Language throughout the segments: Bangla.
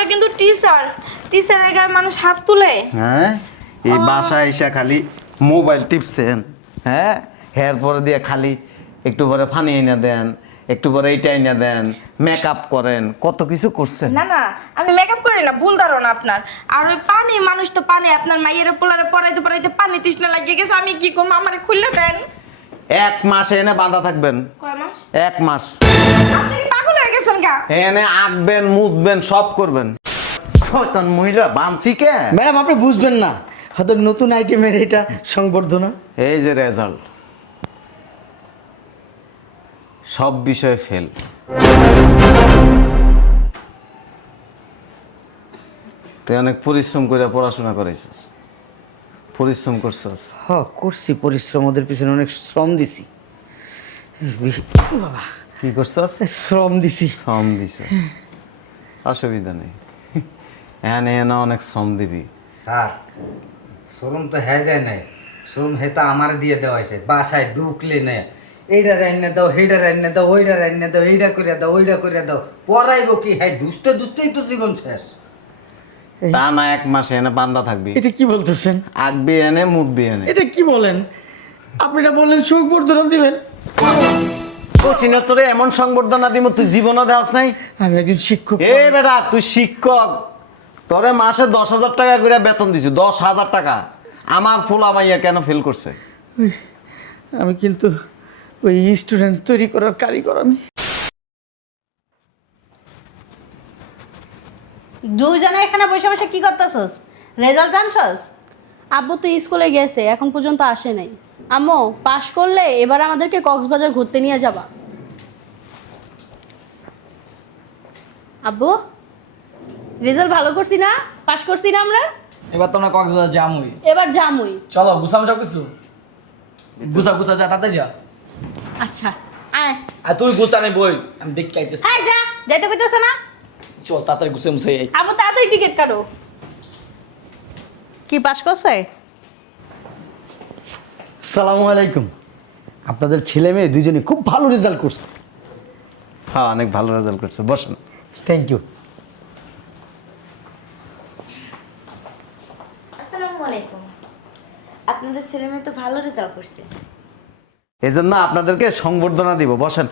আমরা কিন্তু টিচার, টিচারের গায়ে মানুষ হাত তুলে। হ্যাঁ, এই বাসায় এসে খালি মোবাইল টিপছেন। হ্যাঁ, হেয়ার পরে দিয়ে খালি একটু পরে ফানি এনে দেন, একটু পরে এইটা এনে দেন, মেকআপ করেন, কত কিছু করছেন। না না, আমি মেকআপ করি না, ভুল ধারণা আপনার। আর ওই পানি, মানুষ তো পানি, আপনার মাইয়ের পোলারে পড়াইতে পড়াইতে পানি তৃষ্ণা লাগিয়ে গেছে, আমি কি করবো? আমারে খুললে দেন। 1 মাসে এনে বাঁধা থাকবেন। কয় মাস? 1 মাস আপনি কি পাগল হয়ে গেছেন গা? এনে আঁকবেন, মুছবেন, সব করবেন। শয়তান মহিলা বানছি কে? ম্যাডাম আপনি বুঝবেন না, হয়তো নতুন আইটেমের এটা সংবর্ধনা। এই যে রেজাল্ট, সব বিষয়ে ফেল। তুই অনেক পরিশ্রম করে পড়াশোনা করেছিস, পরিশ্রম করছিস। হ্যাঁ করছি পরিশ্রম, ওদের পিছনে অনেক শ্রম দিছি। বাবা কি করছিস? শ্রম দিছি। শ্রম দিছিস, অসুবিধা নেই। এনে এনে অনেক শ্রম দিবি। স্যার শ্রম তো হ্যাঁ যায় নাই, শ্রম হেতা আমার দিয়ে দেওয়া হয়েছে। বাসায় ঢুকলে নে এইটা রান্না দাও, সেইটা রান্না দাও, ওইটা রান্না দাও, এইটা করে দাও, ওইটা করে দাও, পড়াইবো কি? হ্যাঁ দুষ্টে দুষ্টেই তো জীবন শেষ। তা না 1 মাসে এনে বান্দা থাকবি, এটা কি বলতেছেন? আঁকবি এনে, মুদবি এনে। এটা কি বলেন? আপনি না বললেন সংবর্ধনা দিবেন? তোরে এমন সংবর্ধনা দিব তুই জীবনও দেওয়াস নাই। আমি একজন শিক্ষক। এ বেটা তুই শিক্ষক, তোরে মাসে 10,000 টাকা করে বেতন দিছি, 10,000 টাকা। আমার ফুল আমাইয়া কেন ফেল করছে? আমি কিন্তু ওই স্টুডেন্ট তৈরি করার কারিগর আমি। দুইজনে এখানে বসে বসে কি করতেছস? রেজাল্ট জানছস? আব্বু তো স্কুলে গেছে, এখন পর্যন্ত আসে নাই। আম্মু, পাশ করলে এবার আমাদেরকে কক্সবাজার ঘুরতে নিয়ে যাবা। আব্বু, রেজাল্ট ভালো করছি না? পাশ করছি না আমরা? এবার তো আমরা কক্সবাজার যামই। এবার যামুই। চলো গুছাম সব কিছু। গুছা গুছা যা, তাতে যা। আচ্ছা আয়। আর তুই গুছা নেই বই, আমি দেখতে আইতেছি। এই যা, যাইতে কইতেছ না? চল তাড়াতাড়ি গুছে মুছে আই। আব্বু তাড়াতাড়ি টিকিট কাটো। কি পাস করছে? আসসালামু আলাইকুম। আপনাদের ছেলে মেয়ে দুজনে খুব ভালো রেজাল্ট করছে। হ্যাঁ, অনেক ভালো রেজাল্ট করছে, বসেন। Thank you. আসসালামু আলাইকুম। আপনাদের ছেলে মেয়ে তো ভালো রেজাল্ট করছে। এই জন্য আপনাদেরকে সংবর্ধনা দিব, বসেন।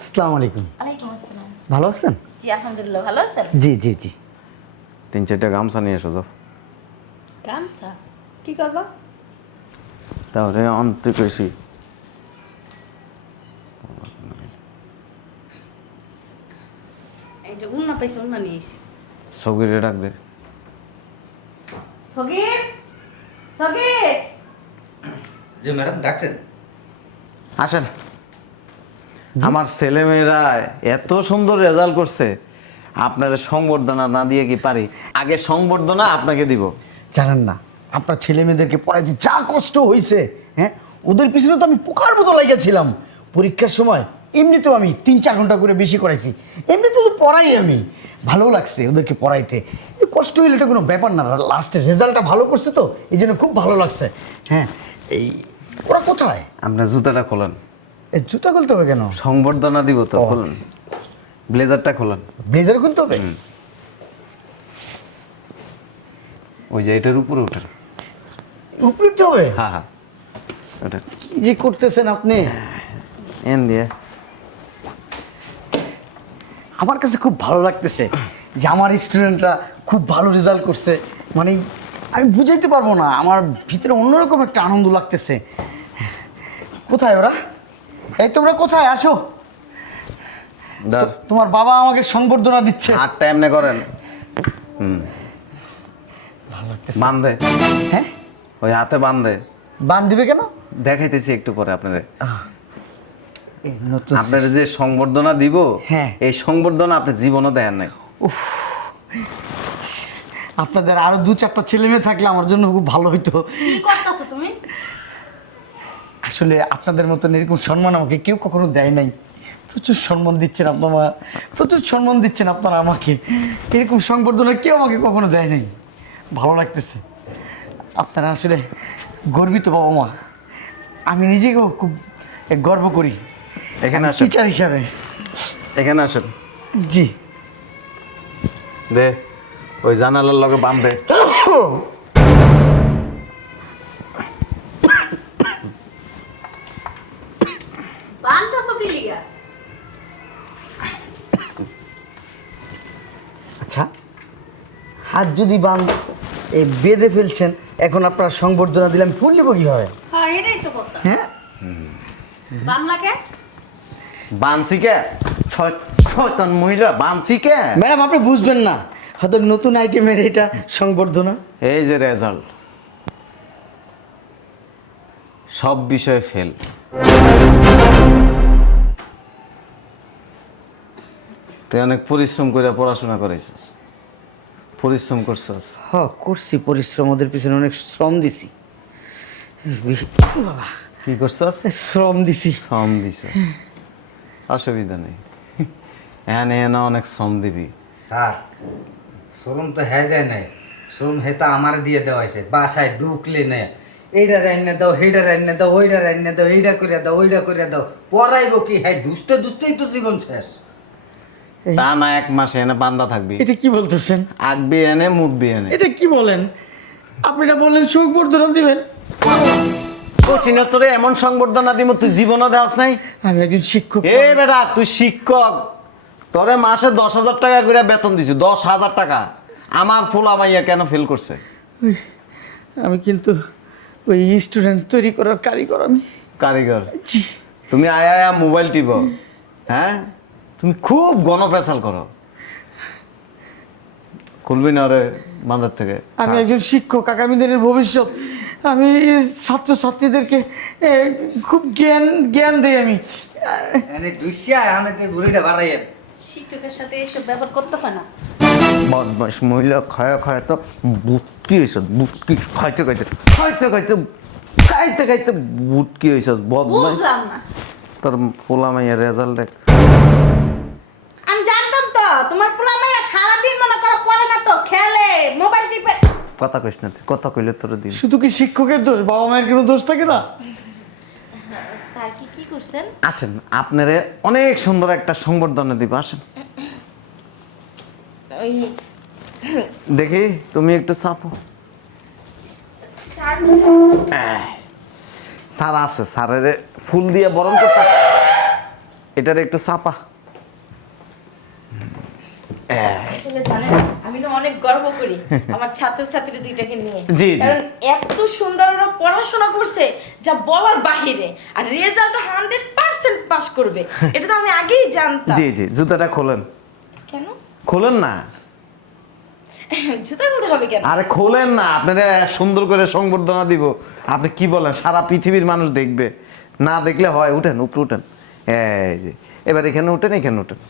আসসালামু আলাইকুম। ওয়ালাইকুম আসসালাম। ভালো আছেন? জি আলহামদুলিল্লাহ, ভালো আছেন? জি জি জি। 3-4টা গামছা নিয়ে এসো যাও। গামছা কি করবা? তাহলে অন্তে কইছি। এই যে উন্না পাইছে, উন্না নিয়ে এসে। সগিরে ডাক দে। সগীর, সগীর। যে ম্যাডাম ডাকছেন? আসেন। আমার ছেলেমেয়েরা এত সুন্দর রেজাল্ট করছে, আপনারা সংবর্ধনা না দিয়ে কি পারি? আগে সংবর্ধনা আপনাকে দিব। জানেন না আপনার ছেলে মেয়েদেরকে পড়াইতে যা কষ্ট হয়েছে, হ্যাঁ ওদের পিছনে তো আমি পোকার মতো লাগিয়েছিলাম। পরীক্ষার সময় এমনিতেও আমি 3-4 ঘন্টা করে বেশি করাইছি, এমনিতেও তো পড়াই আমি। ভালো লাগছে ওদেরকে পড়াইতে, কষ্ট হইলে এটা কোনো ব্যাপার না। লাস্টে রেজাল্টটা ভালো করছে তো এই জন্য খুব ভালো লাগছে। হ্যাঁ, এই ওরা কোথায়? আপনার জুতাটা খোলেন। এই জুতা খুলতে হবে কেন? সংবর্ধনা দিব তো, ও। খোলেন। ব্লেজারটা খোলেন। ব্লেজার খুলতে হবে? ওই যে এটার উপরে ওঠেন। উপরে উঠতে হবে? হ্যাঁ হ্যাঁ, ওঠেন। কি যে করতেছেন আপনি! এন দিয়ে। আমার কাছে খুব ভালো লাগতেছে যে আমার স্টুডেন্টরা খুব ভালো রেজাল্ট করছে। মানে আমি বুঝাইতে পারবো না, আমার ভিতরে অন্যরকম একটা আনন্দ লাগতেছে। কোথায় ওরা? এই তোমরা কোথায়? আসো। ধর, তোমার বাবা আমাকে সংবর্ধনা দিচ্ছে। হাতটা এমনি করেন। ভালো লাগতেছে। বান্ধে, হ্যাঁ, ওই হাতে বান্ধে। বান দিবে কেন? দেখাইতেছি একটু পরে আপনাদের। এই নতুন আপনার যে সংবর্ধনা দিব, হ্যাঁ। এই সংবর্ধনা আপনি জীবনও দেন নাই। আপনাদের আরো 2-4টা ছেলে মেয়ে থাকলে আমার জন্য খুব ভালো হইতো। কি করতেছো তুমি? আসলে আপনাদের মতন এরকম সম্মান আমাকে কেউ কখনো দেয় নাই। প্রচুর সম্মান দিচ্ছেন আপনারা, প্রচুর সম্মান দিচ্ছেন আপনারা আমাকে। এরকম সংবর্ধনা কেউ আমাকে কখনো দেয় নাই। ভালো লাগতেছে। আপনারা আসলে গর্বিত বাবা মা। আমি নিজেকেও খুব গর্ব করি এখানে আসেন, টিচার হিসাবে। এখানে আসেন। জি। দে ওই জানালার লগে বাঁধে। বানতাছো কি লিগা? আচ্ছা, হাত যদি বেঁধে ফেলছেন, এখন আপনার সংবর্ধনা দিলে আমি ফুল নেবো কিভাবে? হ্যাঁ, এটাই তো কথা। হ্যাঁ, বানলাকে বানসিকে শয়তান মহিলা বানসিকে। ম্যাডাম আপনি বুঝবেন না, হয়তো নতুন আইটেমের এটা সংবর্ধনা। এই যে রেজাল্ট, সব বিষয়ে ফেল। তুই অনেক পরিশ্রম করে পড়াশোনা করেছিস, পরিশ্রম করছিস। হ্যাঁ করছি পরিশ্রম, ওদের পিছনে অনেক শ্রম দিছি। বাবা, কি করছিস? শ্রম দিছি। শ্রম দিছিস, অসুবিধা নেই। এখানে এনে অনেক শ্রম দিবি। স্যার শ্রম তো হ্যাঁ দেয় নাই, শ্রম হেতা আমার দিয়ে দেওয়া হয়েছে। বাসায় ঢুকলে নেয় এইটা রান্না দাও, সেইটা রান্না দাও, ওইটা রান্না দাও, এইটা করে দাও, ওইটা করে দাও। পড়াইবো কি? হ্যাঁ দুষ্টে দুষ্টেই তো জীবন শেষ। তা না, 1 মাসে এনে বান্দা থাকবি, এটা কি বলতেছেন? আঁকবি এনে, মুদবি এনে। এটা কি বলেন? আপনি না বললেন সংবর্ধনা দিবেন? কোচিনে তোরে এমন সংবর্ধনা দিব তুই জীবনও দেওয়াস নাই। আমি একজন শিক্ষক। এ বেটা তুই শিক্ষক, তোরে মাসে 10,000 টাকা করে বেতন দিছি, 10,000 টাকা। আমার ফুলা মাইয়া কেন ফেল করছে? আমি কিন্তু ওই স্টুডেন্ট তৈরি করার কারিগর আমি। কারিগর? জি। তুমি আয়া আয়া মোবাইল টিপ, হ্যাঁ? তুমি খুব গণপেশাল করো। খুলবি না রে বান্দার থেকে? আমি একজন শিক্ষক, আগামী দিনের ভবিষ্যৎ। আমি ছাত্রছাত্রীদেরকে খুব জ্ঞান দেই আমি। এনে দুইশা আমি তো ঘুরিটা বাড়াইয়েন। শিক্ষকের সাথে এসব ব্যবহার করতে হয় না। বদমাস মহিলা, খায়া খায়া তো বুটকি হয়েছ, বুটকি খাইতে খাইতে খাইতে খাইতে খাইতে খাইতে বুটকি হয়েছ। বদমাস বুঝলাম না। তোর পোলা মাইয়া রেজাল্ট দেখ। আমি জানতাম তো তোমার পোলা মাইয়া সারাদিন মনে করো পড়ে না, তো খেলে, মোবাইল টিপে। কথা কইস না তুই, কথা কইলে তোর দিন। শুধু কি শিক্ষকের দোষ, বাবা মায়ের কোনো দোষ থাকে না? স্যার কি করছেন? আসেন, আপনারে অনেক সুন্দর একটা সংবর্ধনা দিব, আসেন। ওই দেখি তুমি একটু চাপো। স্যার স্যার আছে, স্যারের ফুল দিয়ে বরণ করতে, এটার একটু চাপা। আসলে জানেন আমি না অনেক গর্ব করি আমার ছাত্রছাত্রী দুইটাকে নিয়ে। জি, জি। কারণ এত সুন্দর ওরা পড়াশোনা করছে যা বলার বাহিরে, আর রেজাল্ট 100% পাস করবে এটা তো আমি আগেই জানতাম। জি জি, জুতাটা খোলেন। কেন খোলেন না, জুতা খুলতে হবে কেন? আরে খোলেন না, আপনারা সুন্দর করে সংবর্ধনা দিব। আপনি কি বলেন, সারা পৃথিবীর মানুষ দেখবে, না দেখলে হয়? উঠেন, উপরে উঠেন। এই যে এবার এখানে উঠেন, এখানে উঠেন।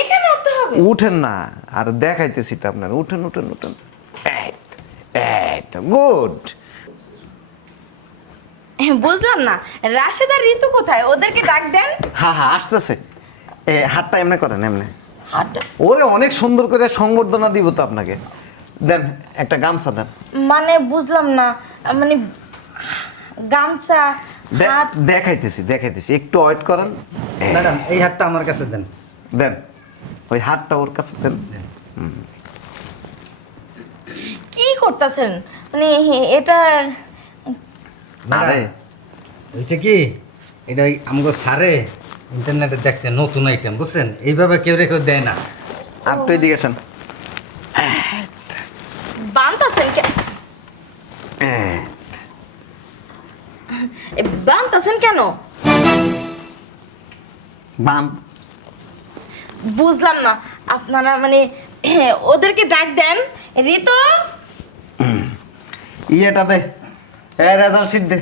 এখানে উঠতে হবে? উঠেন না, আর দেখাইতেছি তো আপনার। উঠেন উঠেন উঠেন, এই তো গুড। বুঝলাম না, রাশেদ আর ঋতু কোথায়? ওদেরকে ডাক দেন। হ্যাঁ হ্যাঁ আসতেছে। হাতটা এমনি করেন, এমনি। হাতটা ওরে অনেক সুন্দর করে সংবর্ধনা দিব তো আপনাকে। দেন একটা গামছা দেন। মানে বুঝলাম না, মানে গামছা হাত। দেখাইতেছি দেখাইতেছি, একটু ওয়েট করেন। ম্যাডাম এই হাতটা আমার কাছে দেন। দেন ওই হাতটা ওর কাছে দেন। কি করতেছেন? মানে এটা আরে হয়েছে কি, এটা আমাকে সারে ইন্টারনেটে দেখছে নতুন আইটেম, বুঝছেন? এইভাবে কেউ রেখে দেয় না। আপনি এদিকে আসেন। বানতাছেন বানতাছেন কেন? বান বুঝলাম না আপনারা, মানে ওদেরকে ডাক দেন। ঋতু ইয়েটা দে, রেজাল্ট শিট দে।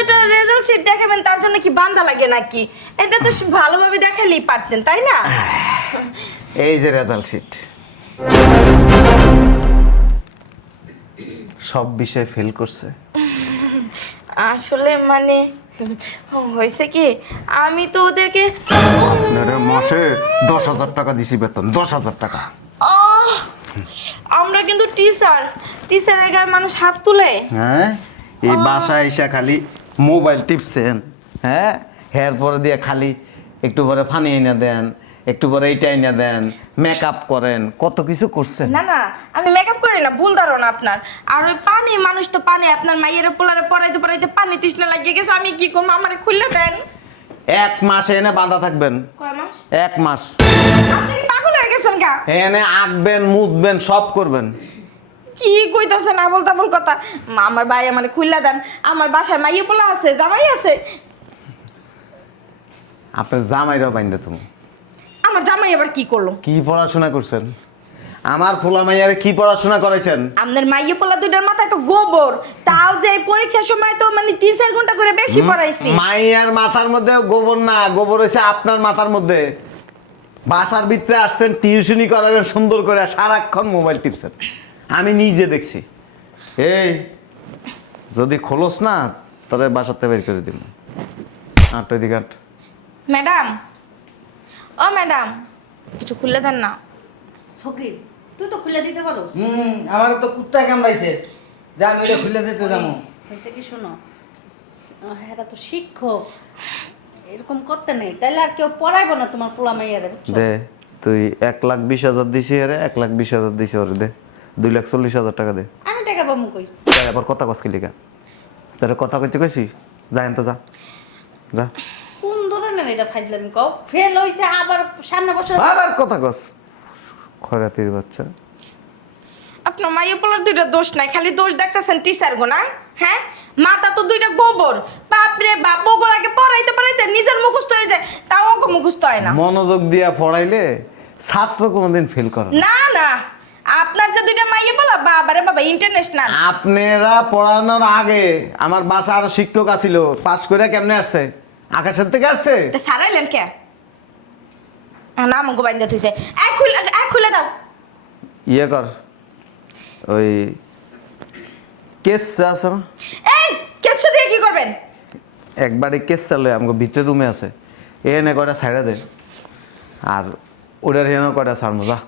এটা রেজাল্ট শিট দেখাবেন, তার জন্য কি বান্দা লাগে নাকি? এটা তো ভালোভাবে দেখালেই পারতেন, তাই না? এই যে রেজাল্ট শিট, সব বিষয়ে ফেল করছে। আসলে মানে হয়েছে কি, আমি তো ওদেরকে আপনারা মাসে 10,000 টাকা দিছি বেতন, 10,000 টাকা। আমরা কিন্তু টিচারের গায়ে মানুষ হাত তুলে। হ্যাঁ, এই বাসায় এসে খালি মোবাইল টিপছেন, হ্যাঁ, হেয়ার পরে দিয়ে খালি একটু পরে ফানি এনে দেন, একটু পরে এইটা এনে দেন, মেকআপ করেন, কত কিছু করছেন। না না, আমি মেকআপ করি না, ভুল ধারণা আপনার। আর ওই পানি, মানুষ তো পানি, আপনার মাইয়ের পোলারে পড়াইতে পড়াইতে পানি তৃষ্ণা লাগিয়ে গেছে, আমি কি করবো? আমারে খুললে দেন। 1 মাস এনে বাঁধা থাকবেন, কয় মাস? 1 মাস আপনি কি পাগল হয়ে গেছেন গা? এনে আঁকবেন, মুতবেন, সব করবেন। কি কইতাছেন আবল তাবল কথা? আমার ভাই আমারে খুললে দেন। আমার বাসায় মাইয়ে পোলা আছে, জামাই আছে। আপনার জামাইরাও বাইন্দে তুমি আমার জামাই আবার কি করলো? কি পড়াশোনা করছেন? আমার ফুলা মাইয়ারে কি পড়াশোনা করেছেন? আপনার মাইয়ে পোলা দুইটার মাথায় তো গোবর, তাও যে এই পরীক্ষার সময় তো মানে 3-4 ঘন্টা করে বেশি পড়াইছি। মাইয়ার মাথার মধ্যে গোবর না, গোবর হয়েছে আপনার মাথার মধ্যে। বাসার ভিতরে আসছেন, টিউশনি করাবেন সুন্দর করে, সারাক্ষণ মোবাইল টিপছেন, আমি নিজে দেখছি। এই যদি খোলস না তাহলে বাসাতে বের করে দিব। আট ওইদিকে আট। ম্যাডাম, ও ম্যাডাম, কিছু খুললে দেন না। সকির, তুই তো খুলে দিতে পারো। আমার তো কুত্তায় কামড়াইছে, যা আমি এটা খুলে দিতে যাবো। হয়েছে কি শোনো, এরা তো শিক্ষক, এরকম করতে নেই, তাইলে আর কেউ পড়াইবো না তোমার পোলা মাইয়ারে, বুঝছো? দে, তুই 1,20,000 দিছি, আরে 1,20,000 দিছি, ওরে দে 2,40,000 টাকা দে। আমি টাকা পাবো কই? তাই আবার কথা কসকি লিখা, তাহলে কথা কইতে কইছি, যা এনতে যা, যা। কোন ধরনের এটা ফাইজলামি কও? ফেল হইছে আবার সামনে বছর। আর কথা কস, খরাতির বাচ্চা। আপনার মাইয়ে পোলার দুইটা দোষ নাই, খালি দোষ দেখতেছেন টিচার গো না? হ্যাঁ, মাথা তো দুইটা গোবর। বাপরে বাপ, ওগুলাকে পড়াইতে পড়াইতে নিজের মুখস্থ হয়ে যায়, তাও ওকে মুখস্থ হয় না। মনোযোগ দিয়া পড়াইলে ছাত্র কোনোদিন ফেল করে না। না না, আপনার যে দুইটা মাইয়ে পোলা, বাবারে বাবা, ইন্টারন্যাশনাল। আপনারা পড়ানোর আগে আমার বাসা আরো শিক্ষক আছিল, পাস করে কেমনে আসছে? আকাশের থেকে আসছে? তা সারাইলেন কে? না আমাকে বাইন্দা থইছে। এক খুলে দাও। ইয়ে কর, ওই কেস আছে না, এই কেচ্ছু দিয়ে কি করবেন? একবারে কেস চালে আমাকে ভিতরে রুমে আছে, এনে কয়টা ছাইড়া দে, আর ওটার হেন কয়টা ছাড় মজা।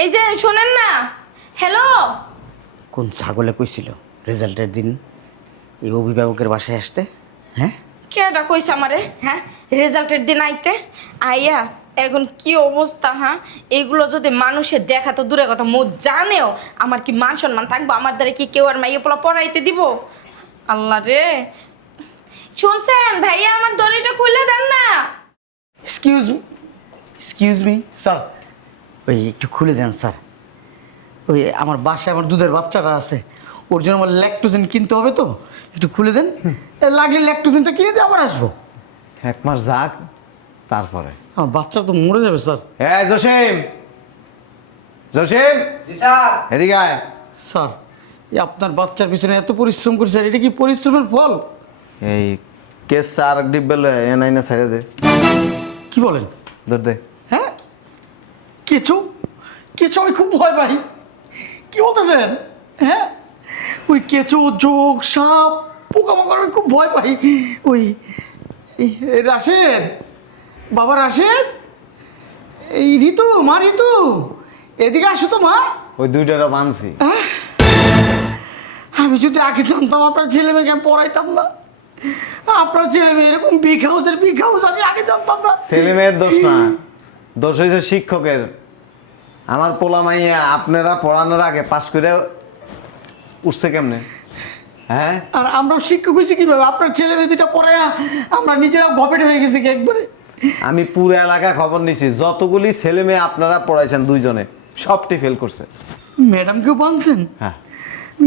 এই যে শোনেন না, হ্যালো, কোন ছাগলে কইছিল রেজাল্টের দিন এই অভিভাবকের বাসায় আসতে? হ্যাঁ, কেডা কইছে আমারে? হ্যাঁ, রেজাল্টের দিন আইতে আইয়া এখন কি অবস্থা? হ্যাঁ, এগুলো যদি মানুষের দেখা তো দূরে কথা, মো জানেও আমার কি মান সম্মান থাকবো? আমার দ্বারা কি কেউ আর মাইয়ে পোলা পড়াইতে দিব? আল্লাহ রে, শুনছেন ভাইয়া, আমার দড়িটা খুলে দেন না। এক্সকিউজ মি স্যার, ওই একটু খুলে দেন স্যার। ওই আমার বাসায় আমার দুধের বাচ্চাটা আছে, ওর জন্য আমার ল্যাকটোজেন কিনতে হবে, তো একটু খুলে দেন। লাগলে ল্যাকটোজেনটা কিনে দিয়ে আবার আসবো। 1 মাস যাক, তারপরে। আমার বাচ্চা তো মরে যাবে স্যার। হ্যাঁ জসিম, জসিম জি স্যার। এদিকে আয়। স্যার, এই আপনার বাচ্চার পিছনে এত পরিশ্রম করি স্যার, এটা কি পরিশ্রমের ফল? এই কেস আর ডিব্বে লয় এ নাইনা ছাইড়া দে, কি বলেন? ধর দে। হ্যাঁ, কেঁচো কেঁচো, আমি খুব ভয় পাই। কি বলতেছেন? হ্যাঁ, ওই কেঁচো, যোগ, সাপ, পোকামাকড় আমি খুব ভয় পাই। ওই এই রাশেদ, বাবা রাশেদ, এই ঋতু, মা ঋতু, এদিকে আসো তো মা। ওই দুইটারও বানছি। আমি যদি আগে জানতাম আপনার ছেলে মেয়েকে আমি পড়াইতাম না। আপনার ছেলে মেয়ে এরকম বিগ হাউস আমি আগে জানতাম না। ছেলে মেয়ের দোষ না, দোষ হয়েছে শিক্ষকের। আমার পোলা মাইয়া আপনারা পড়ানোর আগে পাশ করে উঠছে কেমনে? হ্যাঁ, আর আমরাও শিক্ষক হয়েছি কিভাবে? আপনার ছেলে মেয়ে দুইটা পড়াইয়া আমরা নিজেরাও গপেটে হয়ে গেছি কি একবারে। আমি পুরো এলাকা খবর নিছি, যতগুলি ছেলে মেয়ে আপনারা পড়াইছেন দুইজনে সবটি ফেল করছে। ম্যাডামকেও বানছেন? হ্যাঁ,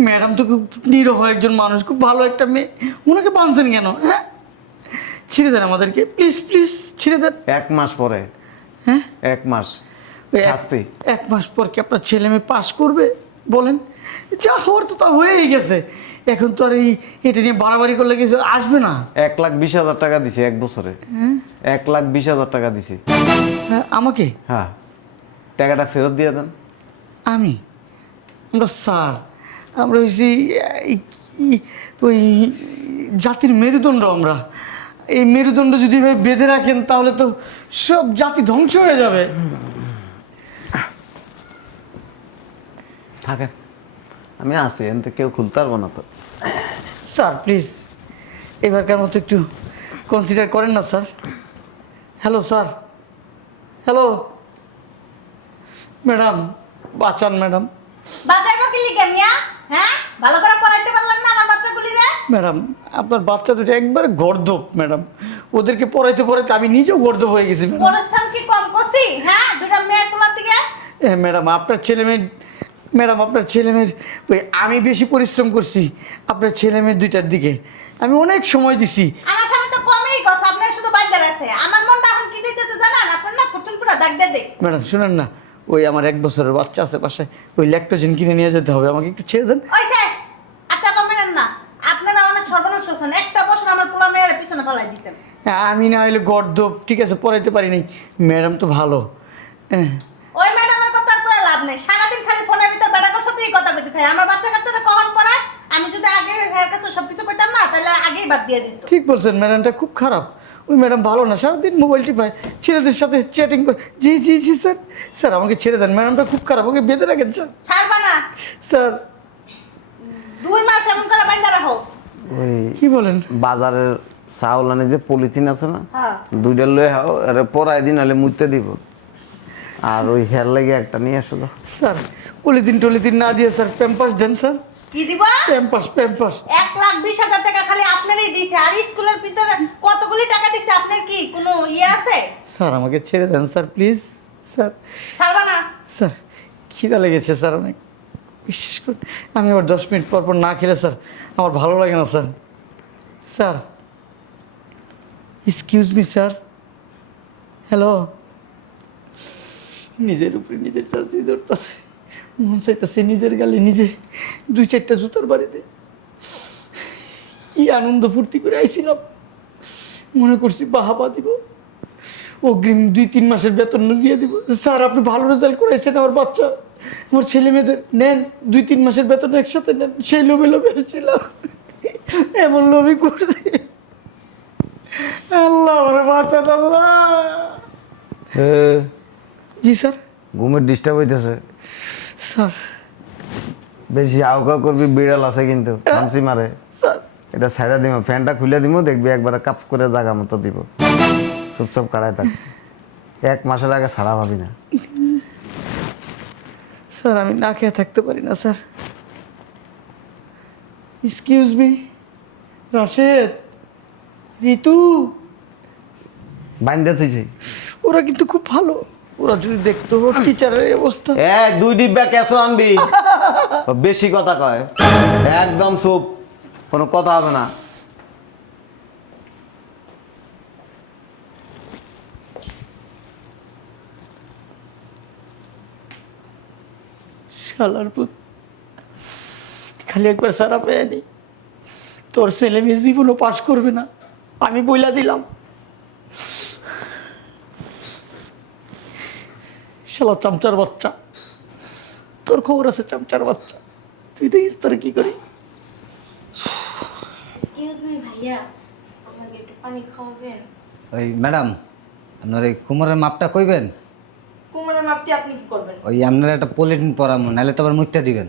ম্যাডাম তো খুব নিরহ একজন মানুষ, খুব ভালো একটা মেয়ে, ওনাকে বানছেন কেন? হ্যাঁ, ছেড়ে দেন আমাদেরকে, প্লিজ প্লিজ ছেড়ে দেন। 1 মাস পরে, হ্যাঁ, 1 মাস ওই শাস্তি। 1 মাস পর কি আপনার ছেলে মেয়ে পাস করবে বলেন? যা হওয়ার তো তা হয়েই গেছে, এখন তো আর এটা নিয়ে বাড়াবাড়ি করলে কিছু আসবে না। 1,20,000 টাকা দিছি 1 বছরে, 1,20,000 টাকা দিছি। হ্যাঁ, আমাকে? হ্যাঁ, টাকাটা ফেরত দিয়ে দেন। আমরা স্যার, আমরা হয়েছি ওই জাতির মেরুদণ্ড। আমরা এই মেরুদণ্ড যদি এভাবে বেঁধে রাখেন তাহলে তো সব জাতি ধ্বংস হয়ে যাবে। থাকেন, আমি আছি, এনতে কেউ খুলতে পারবো না তো। স্যার প্লিজ এবারকার মতো একটু কনসিডার করেন না sir. Hello sir, hello madam, বাঁচান ম্যাডাম। বাঁচাইবো কি লিগে মিয়া? হ্যাঁ, ভালো করে পড়াইতে পারলাম না আমার বাচ্চাগুলি রে। ম্যাডাম আপনার বাচ্চা দুটো একবারে গর্দভ ম্যাডাম, ওদেরকে পড়াইতে পড়াইতে আমি নিজেও গর্দভ হয়ে গেছি ম্যাডাম। পরিশ্রম কি কম করছি? হ্যাঁ, দুইটা মেয়ে পোলার দিকে। ম্যাডাম আপনার ছেলে মেয়ে, ম্যাডাম আপনার ছেলে মেয়ের ওই আমি বেশি পরিশ্রম করছি আপনার ছেলে মেয়ের দুইটার দিকে, আমি অনেক সময় দিছি। আমার সামনে তো কমই গছ, আপনার শুধু বাইন্দার আছে। আমার মনটা এখন কি চাইতেছে জানেন? আপনার না কুচুন পুরা দাগ দিয়ে দে। ম্যাডাম শুনেন না, ওই আমার 1 বছরের বাচ্চা আছে বাসায়, ওই ল্যাকটোজেন কিনে নিয়ে যেতে হবে, আমাকে একটু ছেড়ে দেন। ওইছে, আচ্ছা পাবেন না। আপনারা অনেক সর্বনাশ করছেন, একটা বছর আমার পোলা মেয়ের পিছনে ফেলাই দিচ্ছেন। আমি না হলে গর্দভ, ঠিক আছে পড়াইতে পারি নাই, ম্যাডাম তো ভালো। হ্যাঁ, ওই ম্যাডামের কথা আর কয়ে লাভ নেই, সারাদিন খালি ফোনের ভিতর বেটাকের সাথেই কথা কইতে থাকে। আমার বাচ্চা কাচ্চারা কখন পড়ায়, আমি যদি আগে এর কাছে সবকিছু কইতাম না, তাহলে আগেই বাদ দিয়ে দিত। ঠিক বলছেন, ম্যাডামটা খুব খারাপ। ওই ম্যাডাম ভালো না, সারাদিন মোবাইল টিপায়, ছেলেদের সাথে চ্যাটিং করে। জি জি জি স্যার, স্যার আমাকে ছেড়ে দেন, ম্যাডামটা খুব খারাপ, ওকে বেঁধে রাখেন স্যার। ছাড়বা না, স্যার 2 মাস এমন করে বাইন্দা রাখো। ওই কি বলেন? বাজারের চাউলানে যে পলিথিন আছে না, হ্যাঁ, 2টা লয়ে হাও আরে পরাই দিন হলে মুইতে দিব। আর ওই হেয়ার লেগে একটা নিয়ে আসলো। স্যার পলিথিন টলিথিন না দিয়ে স্যার প্যাম্পাস দেন স্যার, কি দিবা? Pampers Pampers. 1,20,000 টাকা খালি আপনারই দিছে, আর স্কুলের ভিতরে কতগুলি টাকা দিছে আপনার কি কোনো ইয়ে আছে? স্যার আমাকে ছেড়ে দেন স্যার প্লিজ স্যার। ছাড়বা না। স্যার খিদা লেগেছে স্যার অনেক, বিশ্বাস করুন আমি আবার 10 মিনিট পর পর না খেলে স্যার আমার ভালো লাগে না sir. Sir excuse me sir, hello. নিজের উপরে নিজের চাচি ধরতেছে, মন চাইতেছে নিজের গালে নিজে 2-4টা জুতোর বাড়িতে। কি আনন্দ ফুর্তি করে আইছিলাম, মনে করছি বাহাবা দিব, অগ্রিম 2-3 মাসের বেতন দিয়ে দিব। স্যার আপনি ভালো রেজাল্ট করেছেন, আমার বাচ্চা আমার ছেলে মেয়েদের নেন, 2-3 মাসের বেতন একসাথে নেন, সেই লোভে লোভে এসেছিলাম, এমন লোভই করছি। আল্লাহ আমার বাচ্চা আল্লাহ। জি স্যার। ঘুমের ডিস্টার্ব হইতেছে, স্যার বেশি আউকা করবি, বিড়াল আছে কিন্তু ফান্সি মারে। স্যার এটা ছাইড়া দিব, ফ্যানটা খুলে দিব, দেখবি একবারে কাপ করে জায়গা মতো দিব। চুপচাপ কাড়ায় থাক, 1 মাসের আগে ছাড়া ভাবি না। স্যার আমি না খেয়ে থাকতে পারি না স্যার। এক্সকিউজ মি, রাশেদ, ঋতু, বাইন্দা থইছি। ওরা কিন্তু খুব ভালো, ওরা যদি দেখতো টিচারের অবস্থা। 2 ডিব্বা কেসো আনবি। ও বেশি কথা কয়, একদম চুপ, কোনো কথা হবে না। শালার পুত, খালি একবার সারা পেয়নি, তোর ছেলে মেয়ে জীবনও পাশ করবে না, আমি বইলা দিলাম। শালা চামচার বাচ্চা, তোর খবর আছে চামচার বাচ্চা, তুই দেখিস তোর কি করি। এক্সকিউজ মি ভাইয়া, আমাকে একটু পানি খাওয়াবেন? ওই ম্যাডাম, আপনার এই কোমরের মাপটা কইবেন? কোমরের মাপতে আপনি কি করবেন? ওই আপনার একটা পলিথিন পরামো, নাহলে তো আবার মুইতে দিবেন।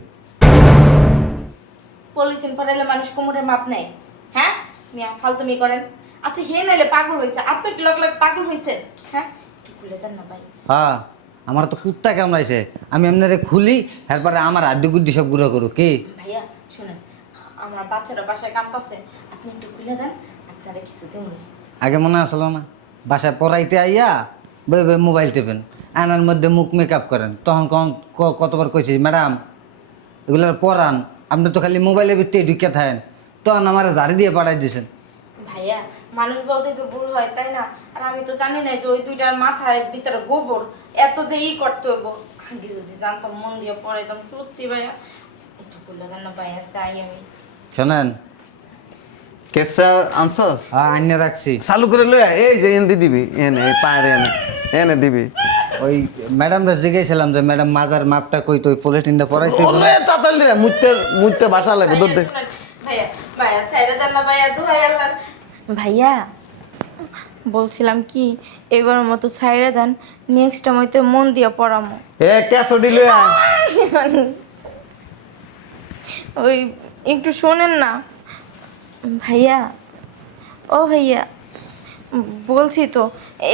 পলিথিন পরাইলে মানুষ কোমরের মাপ নেয়? হ্যাঁ মিয়া ফালতুমি করেন। আচ্ছা হে নাইলে পাগল হয়েছে, আপনি কি লগ লগ পাগল হয়েছে? হ্যাঁ একটু খুলে দেন না ভাই। হ্যাঁ, আমার তো কুত্তা কামড়াইছে, আমি আপনারে খুলি, এরপরে আমার আড্ডি গুড্ডি সব গুঁড়ো করো কি? ভাইয়া শুনেন, আমার বাচ্চারা বাসায় কাঁদতাছে, আপনি একটু খুলে দেন, আপনারা কিছু দেন। আগে মনে আসলো না, বাসায় পড়াইতে আইয়া মোবাইল টিপেন, আনার মধ্যে মুখ মেকআপ করেন, তখন কতবার কইছি ম্যাডাম এগুলো পড়ান, আপনি তো খালি মোবাইলের ভিতরে ঢুকে থাকেন, তখন আমার ঝাড়ি দিয়ে পাঠাই দিয়েছেন। ভাইয়া মানুষ বলতেই তো ভুল হয় তাই না? আর আমি তো জানি না যে ওই দুইটার মাথায় ভিতরে গোবর, এত যে করতে হইব। আগে যদি জানতাম মন দিয়ে পড়াইতাম। সত্যি ভাইয়া একটু খুলে দেন না ভাইয়া, চাই আমি। শোনেন, কেসা আনছস? আইনে রাখছি। চালু করে লয়ে আয়, এই যে এনে দিবি, এনে এই পায়ের এনে দিবি। ওই ম্যাডামরা জিজ্ঞাসিলাম যে ম্যাডাম মাজার মাপটা কই, তো ওই পলিটিনটা পড়াইতে হইবো না? ওরে তাতালে মুইতে বাসা লাগে দৌড় দে। শুনেন, ভাইয়া ভাইয়া চাইরে দেন না ভাইয়া, দোহাই আল্লাহর। ভাইয়া বলছিলাম কি, এবারের মতো ছাইরে দেন, নেক্সট টাইম হইতে মন দিয়ে পড়ামো। কেসো দিলে ওই একটু শোনেন না ভাইয়া, ও ভাইয়া, বলছি তো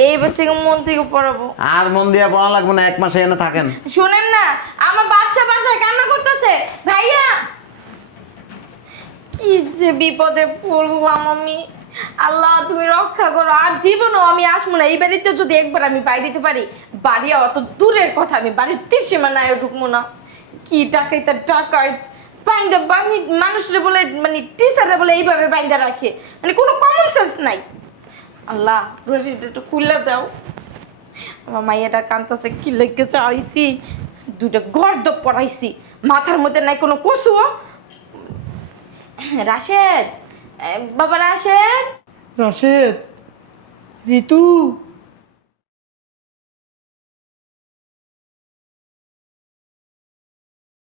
এইবার থেকে মন থেকে পড়াবো। আর মন দিয়ে পড়া লাগবে না, 1 মাসে এনে থাকেন। শুনেন না, আমার বাচ্চা বাসায় কান্না করতেছে। ভাইয়া, কি যে বিপদে পড়লাম আমি। আল্লাহ তুমি রক্ষা করো, আর জীবনও আমি আসবো না এই বাড়িতে। যদি একবার আমি বাইরেতে পারি, বাড়ি অত দূরের কথা, আমি বাড়ির তীরসীমানায় ঢুকবো না। কি ডাকাইতে ডাকাইত বাইন্দা বানি মানুষরে বলে, মানে টিচারে বলে এইভাবে বাইন্দা রাখে, মানে কোনো কমন সেন্স নাই। আল্লাহ রশিদটা একটু খুলে দাও। আমার মাইয়াটা কান্তাছে, কি লেগেছে আইসি, 2টা গর্দ পড়াইছি, মাথার মধ্যে নাই কোনো কসুও। রাশেদ, বাবা রাশেদ। রাশেদ, ঋতু,